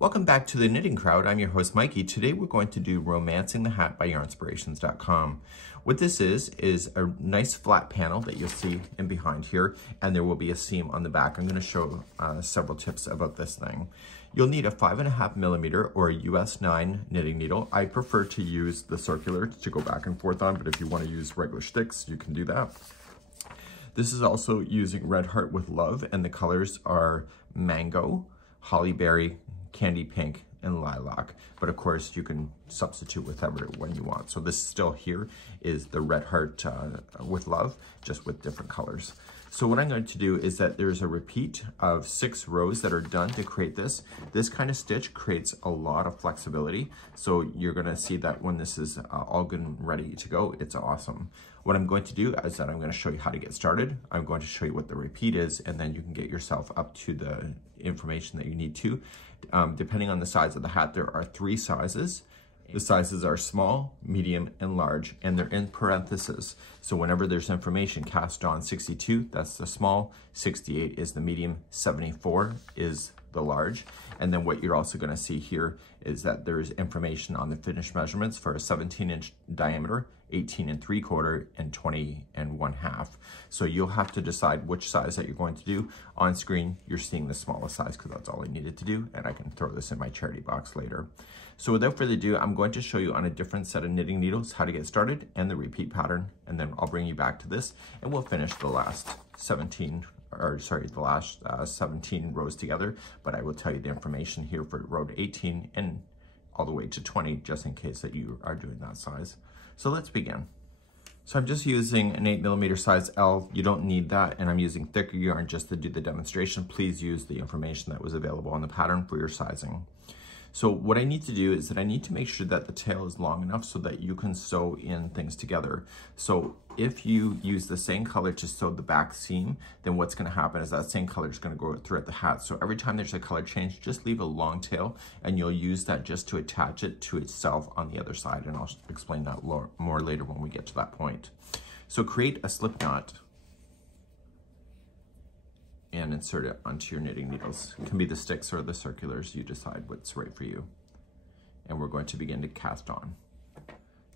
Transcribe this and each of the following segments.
Welcome back to the Knitting Crowd. I'm your host Mikey. Today we're going to do Romancing the Hat by Yarnspirations.com. What this is a nice flat panel that you'll see in behind here, and there will be a seam on the back. I'm going to show several tips about this thing. You'll need a 5.5 millimeter or a US 9 knitting needle. I prefer to use the circular to go back and forth on, but if you want to use regular sticks, you can do that. This is also using Red Heart with Love, and the colors are Mango, Holly Berry, Candy Pink, and Lilac. But of course, you can substitute whichever one you want. So this still here is the Red Heart with Love, just with different colors. So what I'm going to do is that there's a repeat of 6 rows that are done to create this. This kind of stitch creates a lot of flexibility. So you're going to see that when this is all good and ready to go, it's awesome. What I'm going to do is that I'm going to show you how to get started. I'm going to show you what the repeat is, and then you can get yourself up to the information that you need to. Depending on the size of the hat, there are 3 sizes. The sizes are small, medium, and large, and they're in parentheses. So whenever there's information, cast on 62, that's the small, 68 is the medium, 74 is the large. And then what you're also going to see here is that there's information on the finished measurements for a 17-inch diameter, 18 3/4, and 20 1/2. So you'll have to decide which size that you're going to do. On screen, you're seeing the smallest size because that's all I needed to do, and I can throw this in my charity box later. So without further ado, I'm going to show you on a different set of knitting needles how to get started and the repeat pattern, and then I'll bring you back to this, and we'll finish the last 17 rows together, but I will tell you the information here for row 18 and all the way to 20, just in case that you are doing that size. So let's begin. So I'm just using an 8 millimeter size L. You don't need that, and I'm using thicker yarn just to do the demonstration. Please use the information that was available on the pattern for your sizing. So what I need to do is that I need to make sure that the tail is long enough so that you can sew in things together. So if you use the same color to sew the back seam, then what's going to happen is that same color is going to go throughout the hat. So every time there's a color change, just leave a long tail, and you'll use that just to attach it to itself on the other side. And I'll explain that more later when we get to that point. So create a slip knot and insert it onto your knitting needles. It can be the sticks or the circulars, you decide what's right for you. And we're going to begin to cast on.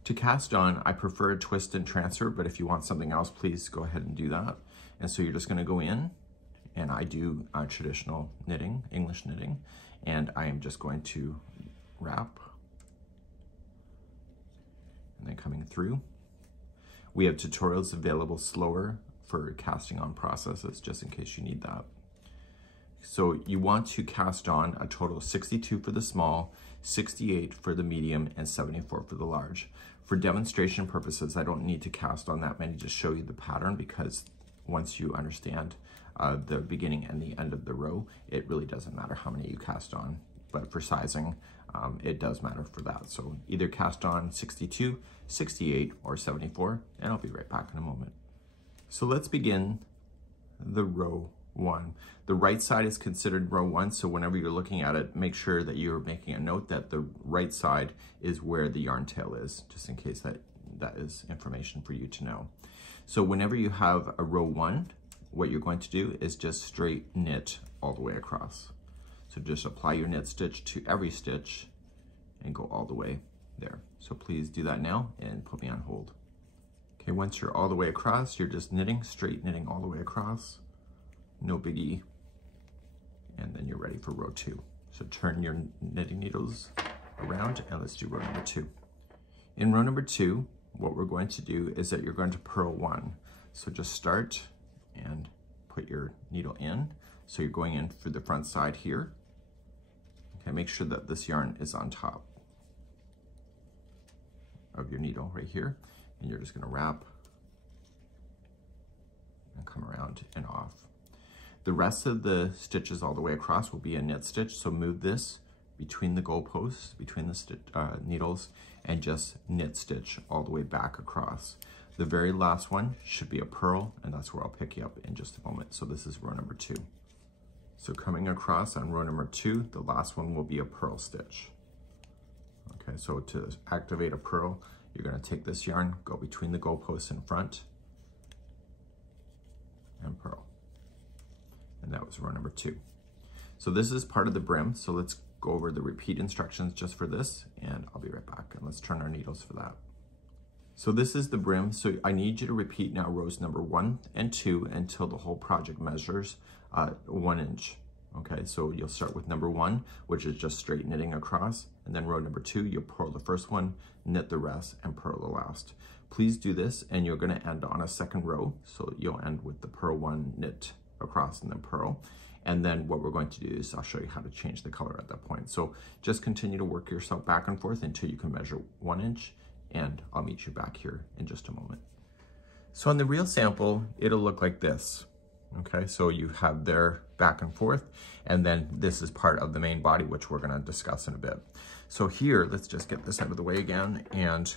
To cast on, I prefer a twist and transfer, but if you want something else, please go ahead and do that. And so you're just gonna go in, and I do traditional knitting, English knitting, and I am just going to wrap, and then coming through. We have tutorials available slower for casting on processes, just in case you need that. So you want to cast on a total of 62 for the small, 68 for the medium, and 74 for the large. For demonstration purposes, I don't need to cast on that many to show you the pattern, because once you understand the beginning and the end of the row, it really doesn't matter how many you cast on. But for sizing, it does matter for that. So either cast on 62, 68, or 74, and I'll be right back in a moment. So let's begin the row 1. The right side is considered row 1, so whenever you're looking at it, make sure that you're making a note that the right side is where the yarn tail is, just in case that is information for you to know. So whenever you have a row 1, what you're going to do is just straight knit all the way across. So just apply your knit stitch to every stitch and go all the way there. So please do that now and put me on hold. Okay, once you're all the way across, you're just knitting, straight knitting all the way across. No biggie. And then you're ready for row 2. So turn your knitting needles around and let's do row number 2. In row number 2, what we're going to do is that you're going to purl 1. So just start and put your needle in. So you're going in for the front side here. Okay, make sure that this yarn is on top of your needle right here. And you're just going to wrap and come around and off. The rest of the stitches all the way across will be a knit stitch, so move this between the goalposts, between the needles, and just knit stitch all the way back across. The very last one should be a purl, and that's where I'll pick you up in just a moment. So this is row number 2. So coming across on row number 2, the last one will be a purl stitch. Okay, so to activate a purl, you're going to take this yarn, go between the goalposts in front, and purl. And that was row number 2. So this is part of the brim, so let's go over the repeat instructions just for this, and I'll be right back. And let's turn our needles for that. So this is the brim. So I need you to repeat now rows number 1 and 2 until the whole project measures 1 inch. Okay, so you'll start with number 1, which is just straight knitting across, and then row number 2, you'll purl the first one, knit the rest, and purl the last. Please do this, and you're going to end on a second row. So you'll end with the purl 1, knit across, and then purl. And then what we're going to do is I'll show you how to change the color at that point. So just continue to work yourself back and forth until you can measure 1 inch, and I'll meet you back here in just a moment. So on the real sample, it'll look like this. Okay, so you have their back and forth, and then this is part of the main body, which we're going to discuss in a bit. So here, let's just get this out of the way again. And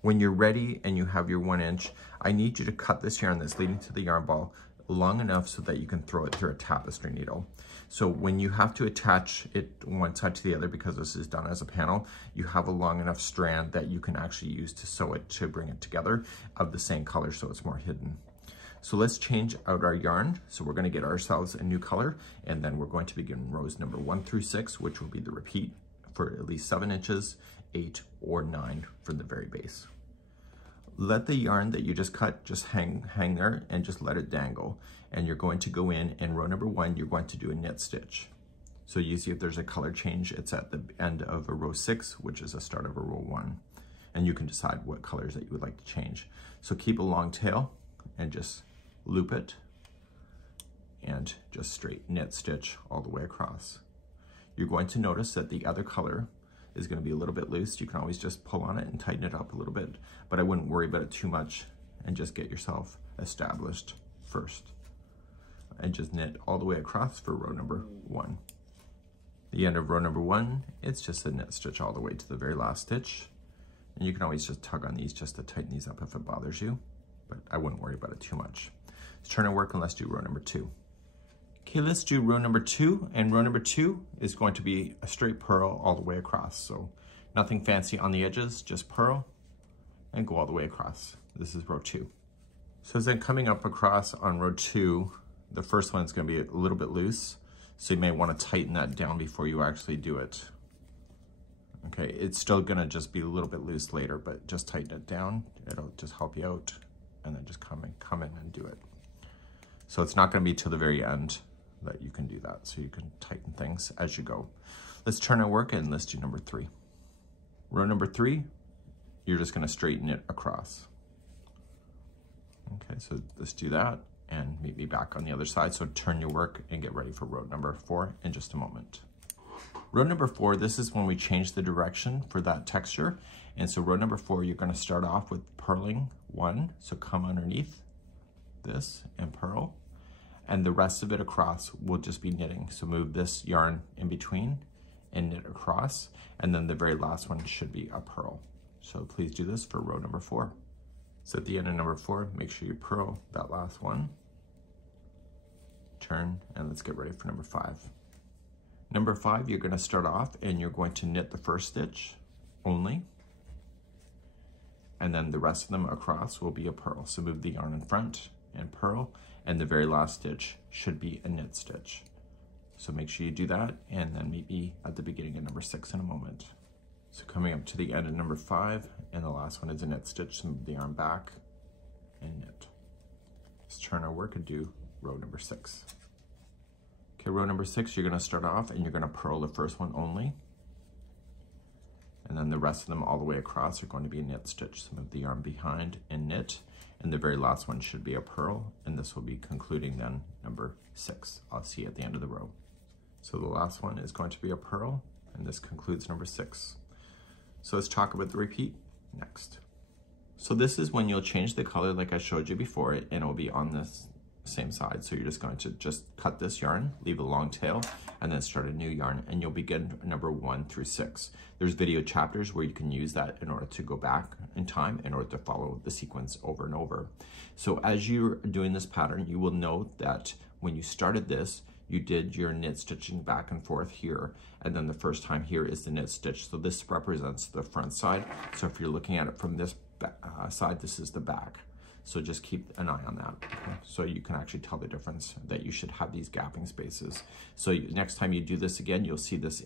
when you're ready and you have your 1 inch, I need you to cut this yarn that's leading to the yarn ball long enough so that you can throw it through a tapestry needle. So when you have to attach it one side to the other, because this is done as a panel, you have a long enough strand that you can actually use to sew it to bring it together of the same color, so it's more hidden. So let's change out our yarn. So we're going to get ourselves a new color, and then we're going to begin rows number 1 through 6, which will be the repeat for at least 7 inches, 8 or 9 for the very base. Let the yarn that you just cut just hang there and just let it dangle. And you're going to go in row number 1, you're going to do a knit stitch. So you see if there's a color change, it's at the end of a row 6, which is the start of a row 1. And you can decide what colors that you would like to change. So keep a long tail and just loop it and just straight knit stitch all the way across. You're going to notice that the other color is going to be a little bit loose. You can always just pull on it and tighten it up a little bit, but I wouldn't worry about it too much, and just get yourself established first. And just knit all the way across for row number 1. The end of row number 1, it's just a knit stitch all the way to the very last stitch. And you can always just tug on these just to tighten these up if it bothers you, but I wouldn't worry about it too much. Let's turn our work and let's do row number 2. Okay, let's do row number 2, and row number 2 is going to be a straight purl all the way across. So nothing fancy on the edges, just purl and go all the way across. This is row 2. So as I'm coming up across on row 2, the first one is going to be a little bit loose, so you may want to tighten that down before you actually do it. Okay, it's still going to just be a little bit loose later, but just tighten it down. It'll just help you out, and then just come in and do it. So it's not going to be till the very end that you can do that, so you can tighten things as you go. Let's turn our work and let's do number 3. Row number 3, you're just going to straighten it across. Okay, so let's do that and meet me back on the other side. So turn your work and get ready for row number 4 in just a moment. Row number 4, this is when we change the direction for that texture. And so row number 4, you're going to start off with purling 1, so come underneath this and purl, and the rest of it across will just be knitting. So move this yarn in between and knit across, and then the very last one should be a purl. So please do this for row number 4. So at the end of number 4, make sure you purl that last one, turn, and let's get ready for number 5. Number 5, you're going to start off and you're going to knit the first stitch only, and then the rest of them across will be a purl. So move the yarn in front and purl, and the very last stitch should be a knit stitch. So make sure you do that, and then meet me at the beginning of number 6 in a moment. So coming up to the end of number 5, and the last one is a knit stitch, so move the yarn back and knit. Let's turn our work and do row number 6. Okay, row number 6, you're going to start off and you're going to purl the first one only, and then the rest of them all the way across are going to be a knit stitch. So move the yarn behind and knit, and the very last one should be a purl, and this will be concluding then number 6. I'll see you at the end of the row. So the last one is going to be a purl, and this concludes number 6. So let's talk about the repeat next. So this is when you'll change the color like I showed you before, and it'll be on this same side. So you're just going to just cut this yarn, leave a long tail, and then start a new yarn, and you'll begin number 1 through 6. There's video chapters where you can use that in order to go back in time in order to follow the sequence over and over. So as you're doing this pattern, you will note that when you started this, you did your knit stitching back and forth here, and then the first time here is the knit stitch. So this represents the front side. So if you're looking at it from this side, this is the back. So just keep an eye on that. Okay? So you can actually tell the difference, that you should have these gapping spaces. So next time you do this again, you'll see this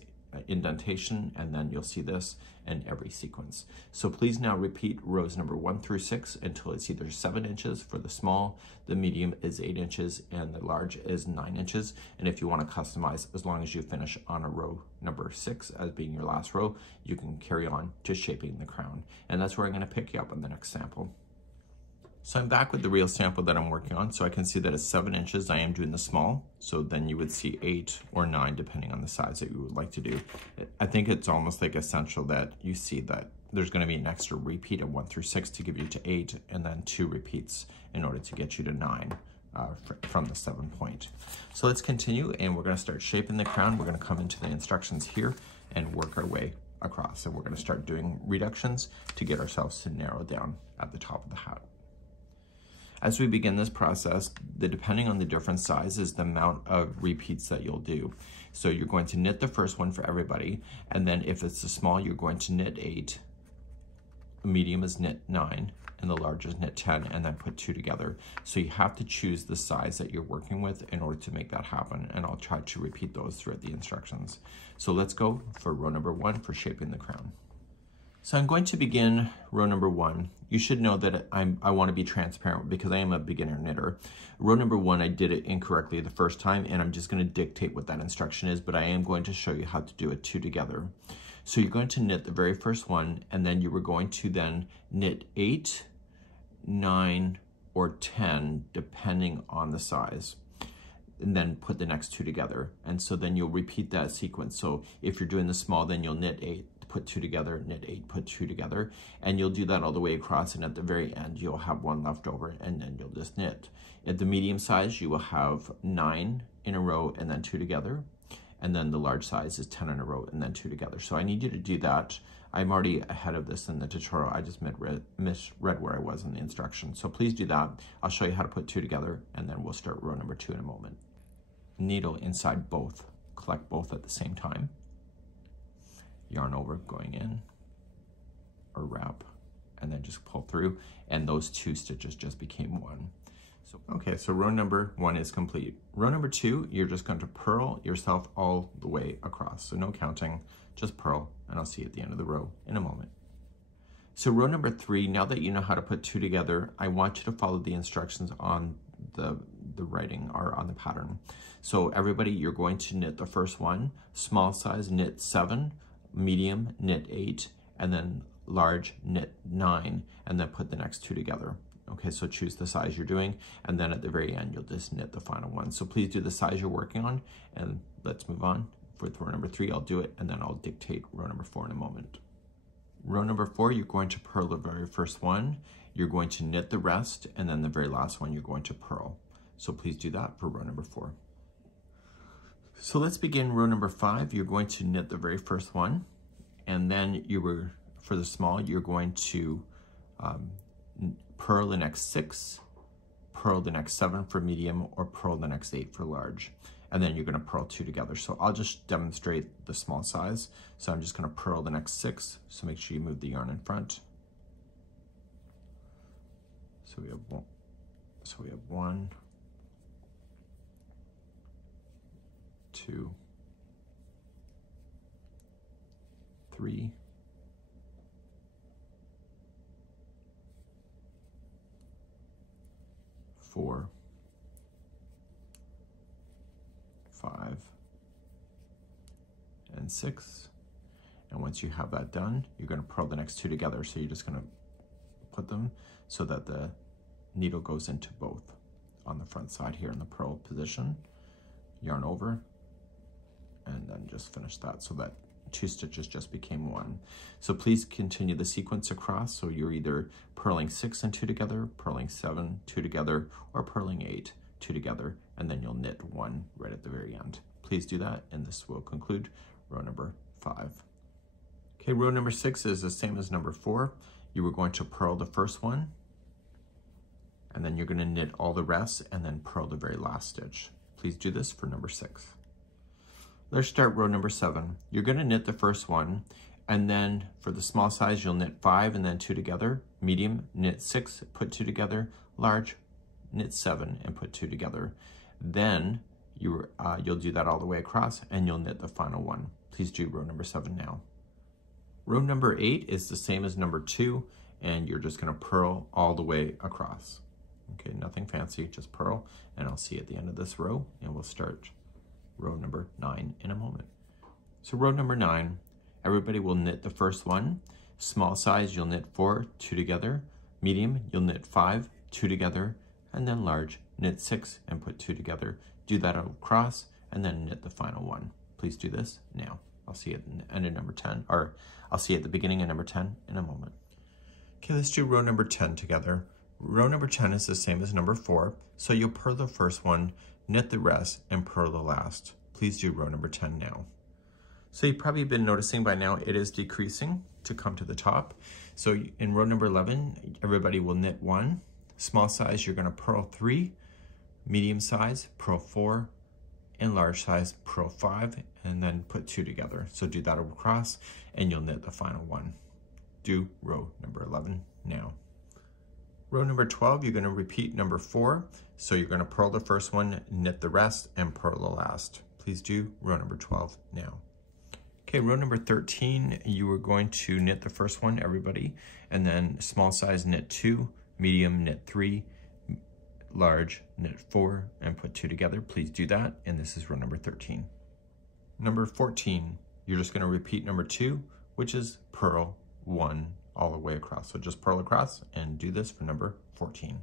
indentation, and then you'll see this in every sequence. So please now repeat rows number 1 through 6 until it's either 7 inches for the small, the medium is 8 inches, and the large is 9 inches. And if you want to customize, as long as you finish on a row number 6 as being your last row, you can carry on to shaping the crown. And that's where I'm going to pick you up on the next sample. So I'm back with the real sample that I'm working on. So I can see that it's 7 inches. I am doing the small. So then you would see 8 or 9, depending on the size that you would like to do. I think it's almost like essential that you see that there's going to be an extra repeat of 1 through 6 to give you to 8, and then 2 repeats in order to get you to 9 from the 7 point. So let's continue, and we're going to start shaping the crown. We're going to come into the instructions here and work our way across. So we're going to start doing reductions to get ourselves to narrow down at the top of the hat. As we begin this process, depending on the different sizes, the amount of repeats that you'll do. So you're going to knit the first one for everybody, and then if it's a small, you're going to knit 8, the medium is knit 9, and the large is knit 10, and then put 2 together. So you have to choose the size that you're working with in order to make that happen, and I'll try to repeat those throughout the instructions. So let's go for row number 1 for shaping the crown. So I'm going to begin row number 1. You should know that I want to be transparent because I am a beginner knitter. Row number 1, I did it incorrectly the first time, and I'm just going to dictate what that instruction is, but I am going to show you how to do it 2 together. So you're going to knit the very first one, and then you were going to then knit 8, 9, or 10, depending on the size, and then put the next 2 together. And so then you'll repeat that sequence. So if you're doing the small, then you'll knit 8, put 2 together, knit 8, put 2 together, and you'll do that all the way across, and at the very end you'll have 1 left over, and then you'll just knit. At the medium size you will have 9 in a row and then 2 together, and then the large size is 10 in a row and then 2 together. So I need you to do that. I'm already ahead of this in the tutorial. I just misread where I was in the instructions. So please do that. I'll show you how to put 2 together, and then we'll start row number 2 in a moment. Needle inside both. Collect both at the same time. Yarn over, going in, or wrap, and then just pull through, and those 2 stitches just became 1. So, okay, so row number 1 is complete. Row number 2, you're just going to purl yourself all the way across. So no counting, just purl, and I'll see you at the end of the row in a moment. So row number 3, now that you know how to put 2 together, I want you to follow the instructions on the writing or on the pattern. So everybody, you're going to knit the first one, small size, knit 7, medium, knit 8, and then large, knit 9, and then put the next 2 together. Okay, so choose the size you're doing, and then at the very end, you'll just knit the final one. So please do the size you're working on, and let's move on. With row number 3, I'll do it, and then I'll dictate row number 4 in a moment. Row number 4, you're going to purl the very first one, you're going to knit the rest, and then the very last one, you're going to purl. So please do that for row number 4. So let's begin row number 5. You're going to knit the very first one, and then for the small, you're going to purl the next 6, purl the next 7 for medium, or purl the next 8 for large. And then you're going to purl 2 together. So I'll just demonstrate the small size. So I'm just going to purl the next 6. So make sure you move the yarn in front. So we have 1, 2, 3, 4, 5, and 6. And once you have that done, you're going to purl the next 2 together. So you're just going to put them so that the needle goes into both on the front side here in the purl position. Yarn over, and then just finish that so that 2 stitches just became 1. So please continue the sequence across. So you're either purling 6 and 2 together, purling 7, 2 together, or purling 8, 2 together, and then you'll knit 1 right at the very end. Please do that, and this will conclude row number 5. Okay, row number 6 is the same as number 4. You were going to purl the first one, and then you're going to knit all the rest, and then purl the very last stitch. Please do this for number 6. Let's start row number 7. You're going to knit the first one, and then for the small size, you'll knit 5 and then 2 together. Medium, knit 6, put 2 together. large, knit 7 and put 2 together. Then you'll do that all the way across and you'll knit the final one. Please do row number 7 now. Row number 8 is the same as number 2, and you're just going to purl all the way across. Okay, nothing fancy, just purl, and I'll see you at the end of this row, and we'll start row number 9 in a moment. So row number 9, everybody will knit the first one. Small size, you'll knit 4, 2 together. Medium, you'll knit 5, 2 together, and then large, knit 6 and put 2 together. Do that across, and then knit the final one. Please do this now. I'll see you at the end of number 10, or I'll see you at the beginning of number 10 in a moment. Okay, let's do row number 10 together. Row number 10 is the same as number 4, so you'll purl the first one, knit the rest, and purl the last. Please do row number 10 now. So you've probably been noticing by now it is decreasing to come to the top. So in row number 11, everybody will knit 1. Small size, you're going to purl 3. Medium size, purl 4. And large size, purl 5, and then put 2 together. So do that across, and you'll knit the final one. Do row number 11 now. Row number 12, you're going to repeat number 4. So you're going to purl the first one, knit the rest, and purl the last. Please do row number 12 now. Okay, row number 13, you are going to knit the first one, everybody, and then small size knit 2, medium knit 3, large knit 4, and put 2 together. Please do that, and this is row number 13. Number 14, you're just going to repeat number 2, which is purl 1 all the way across. So just purl across and do this for number 14.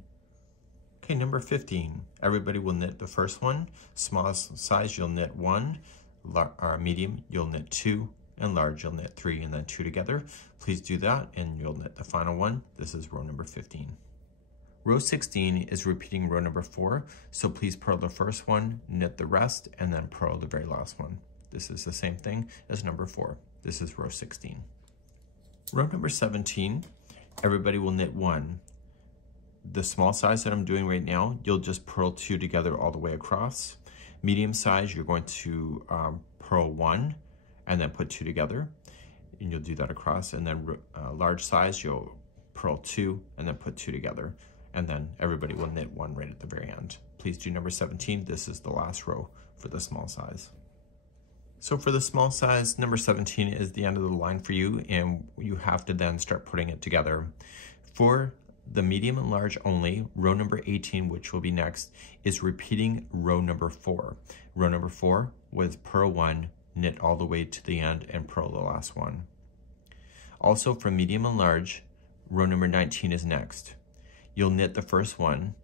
Okay, number 15, everybody will knit the first one. Smallest size, you'll knit 1. Medium, you'll knit 2. And large, you'll knit 3 and then 2 together. Please do that and you'll knit the final one. This is row number 15. Row 16 is repeating row number 4. So please purl the first one, knit the rest, and then purl the very last one. This is the same thing as number 4. This is row 16. Row number 17, everybody will knit 1. The small size that I'm doing right now, you'll just purl 2 together all the way across. Medium size, you're going to purl 1 and then put 2 together, and you'll do that across. And then large size, you'll purl 2 and then put 2 together, and then everybody will knit 1 right at the very end. Please do number 17. This is the last row for the small size. So for the small size, number 17 is the end of the line for you, and you have to then start putting it together. For the medium and large only, row number 18, which will be next, is repeating row number 4. Row number 4 was purl 1, knit all the way to the end, and purl the last one. Also for medium and large, row number 19 is next. You'll knit the first one,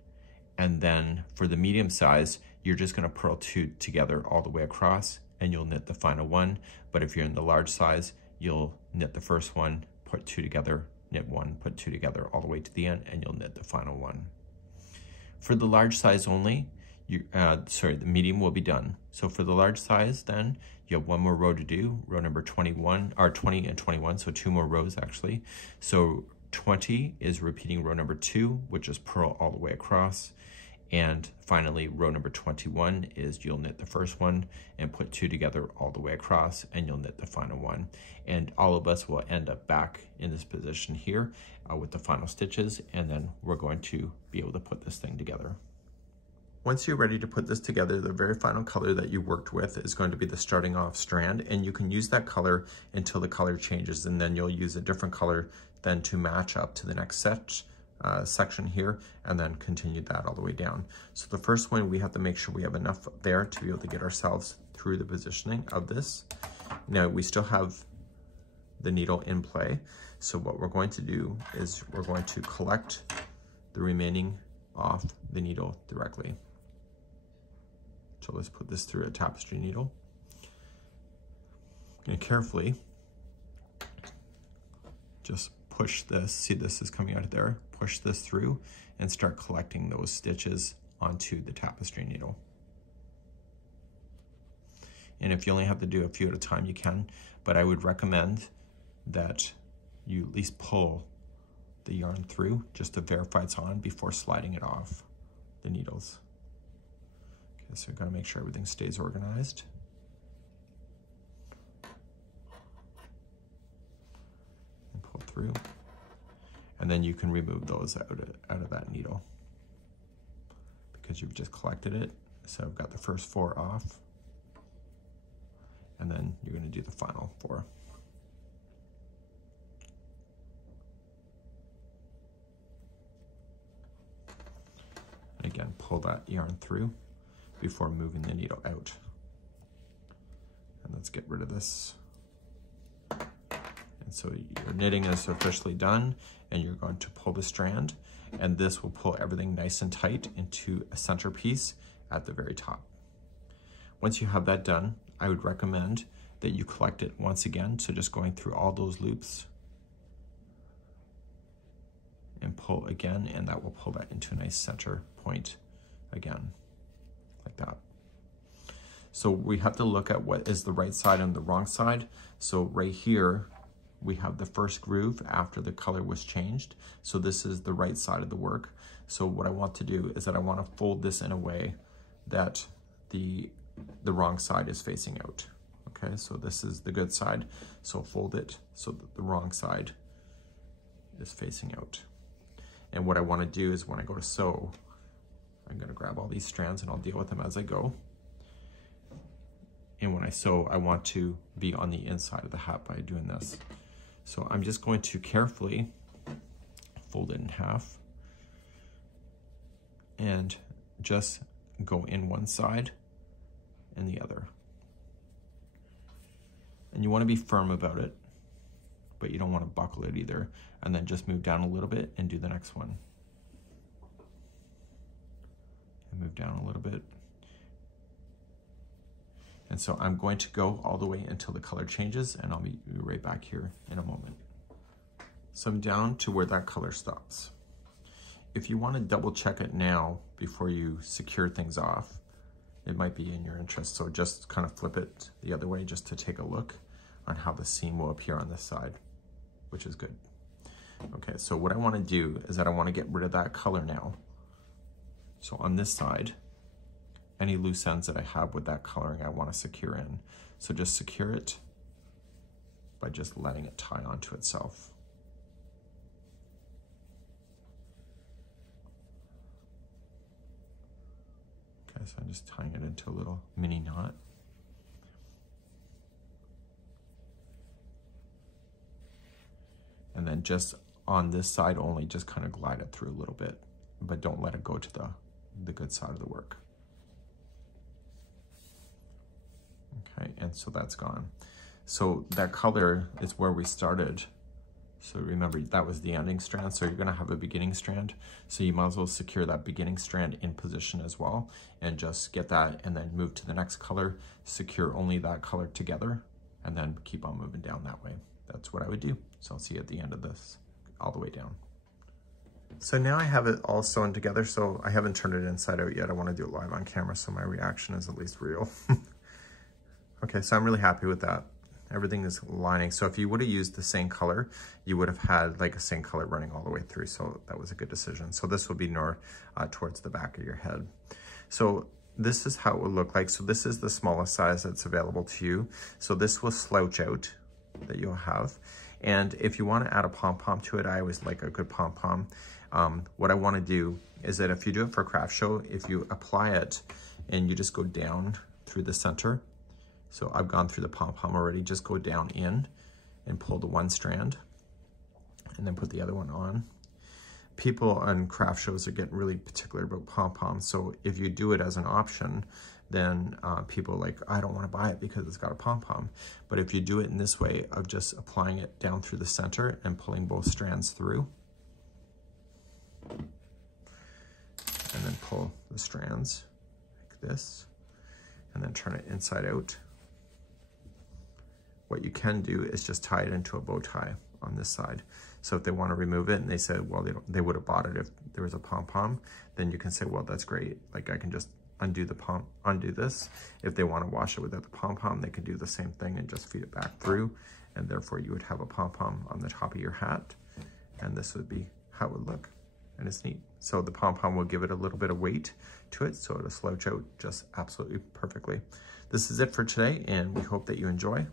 and then for the medium size, you're just going to purl 2 together all the way across, and you'll knit the final one. But if you're in the large size, you'll knit the first one, put 2 together, knit 1, put 2 together all the way to the end, and you'll knit the final one. For the large size only, the medium will be done. So for the large size, then you have 1 more row to do, row number 21, or 20 and 21, so 2 more rows actually. So 20 is repeating row number 2, which is purl all the way across. And finally, row number 21 is you'll knit the first one and put 2 together all the way across, and you'll knit the final one. And all of us will end up back in this position here with the final stitches, and then we're going to be able to put this thing together. Once you're ready to put this together, the very final color that you worked with is going to be the starting off strand, and you can use that color until the color changes, and then you'll use a different color then to match up to the next section here, and then continue that all the way down. So the first one, we have to make sure we have enough there to be able to get ourselves through the positioning of this. Now we still have the needle in play, so what we're going to do is we're going to collect the remaining off the needle directly. So let's put this through a tapestry needle. And carefully just push this, see this is coming out of there, push this through and start collecting those stitches onto the tapestry needle. And if you only have to do a few at a time, you can, but I would recommend that you at least pull the yarn through just to verify it's on before sliding it off the needles. Okay, so we've got to make sure everything stays organized. And pull through. And then you can remove those out of that needle. because you've just collected it. So I've got the first 4 off, and then you're going to do the final 4. And again, pull that yarn through before moving the needle out. And let's get rid of this. And so your knitting is officially done, and you're going to pull the strand, and this will pull everything nice and tight into a center piece at the very top. Once you have that done, I would recommend that you collect it once again. So just going through all those loops and pull again, and that will pull that into a nice center point again, like that. So we have to look at what is the right side and the wrong side. So right here, we have the first groove after the color was changed. So this is the right side of the work. So what I want to do is that I want to fold this in a way that the wrong side is facing out. Okay, so this is the good side. So fold it so that the wrong side is facing out. And what I want to do is when I go to sew, I'm going to grab all these strands and I'll deal with them as I go. And when I sew, I want to be on the inside of the hat by doing this. So I'm just going to carefully fold it in half and just go in one side and the other. And you want to be firm about it, but you don't want to buckle it either. And then just move down a little bit and do the next one. And move down a little bit. And so I'm going to go all the way until the color changes, and I'll be right back here in a moment. So I'm down to where that color stops. If you want to double check it now before you secure things off, it might be in your interest. So just kind of flip it the other way just to take a look on how the seam will appear on this side, which is good. Okay, so what I want to do is that I want to get rid of that color now. So on this side, any loose ends that I have with that coloring I want to secure in. So just secure it by just letting it tie onto itself. Okay, so I'm just tying it into a little mini knot. And then just on this side only, just kind of glide it through a little bit, but don't let it go to the good side of the work. Okay, and so that's gone. So that color is where we started. So remember, that was the ending strand. So you're gonna have a beginning strand. So you might as well secure that beginning strand in position as well, and just get that and then move to the next color, secure only that color together, and then keep on moving down that way. That's what I would do. So I'll see you at the end of this, all the way down. So now I have it all sewn together. So I haven't turned it inside out yet. I wanna do it live on camera so my reaction is at least real. Okay, so I'm really happy with that. Everything is lining. So if you would have used the same color, you would have had like a same color running all the way through. So that was a good decision. So this will be more towards the back of your head. So this is how it would look like. So this is the smallest size that's available to you. So this will slouch out that you'll have. And if you want to add a pom-pom to it, I always like a good pom-pom. What I want to do is that if you do it for a craft show, if you apply it and you just go down through the center, so I've gone through the pom-pom already, just go down in and pull the one strand and then put the other one on. People on craft shows are getting really particular about pom-poms. So if you do it as an option, then people are like, I don't want to buy it because it's got a pom-pom. But if you do it in this way of just applying it down through the center and pulling both strands through, and then pull the strands like this, and then turn it inside out. What you can do is just tie it into a bow tie on this side. So if they want to remove it and they said, well, they would have bought it if there was a pom-pom, then you can say, well, that's great. Like I can just undo this. If they want to wash it without the pom-pom, they can do the same thing and just feed it back through. And therefore you would have a pom-pom on the top of your hat. And this would be how it would look. And it's neat. So the pom-pom will give it a little bit of weight to it, so it'll slouch out just absolutely perfectly. This is it for today, and we hope that you enjoy.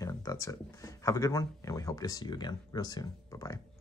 And that's it. Have a good one, and we hope to see you again real soon. Bye-bye.